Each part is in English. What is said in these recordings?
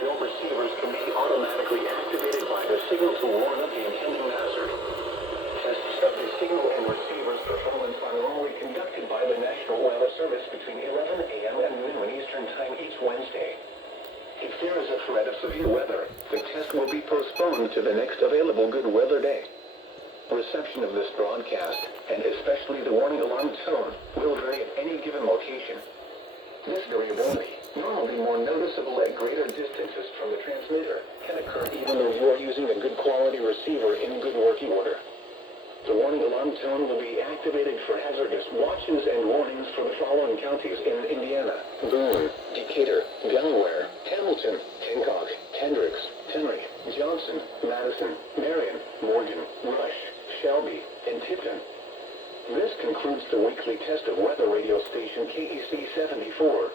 built receivers can be automatically activated by the signal to warn of the impending hazard. Tests of the signal and receiver's performance are normally conducted by the National Weather Service between 11 a.m. and noon Eastern Time each Wednesday. If there is a threat of severe weather, the test will be postponed to the next available good weather day. Reception of this broadcast, and especially the warning alarm tone, will vary at any given location. This variability, normally more noticeable at greater distances from the transmitter, can occur even though you are using a good quality receiver in good working order. The warning alarm tone will be activated for hazardous watches and warnings for the following counties in Indiana: Boone, Decatur, Delaware, Hamilton, Hancock, Hendricks, Henry, Johnson, Madison, Marion, Morgan, Rush, Shelby, and Tipton. This concludes the weekly test of weather radio station KEC74.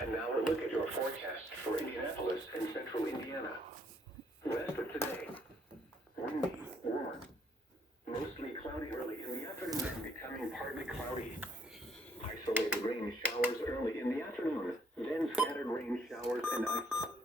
And now a look at your forecast for Indianapolis and central Indiana. West of today, windy, warm. Mostly cloudy early in the afternoon and becoming partly cloudy. Isolated rain showers early in the afternoon, then scattered rain showers and ice.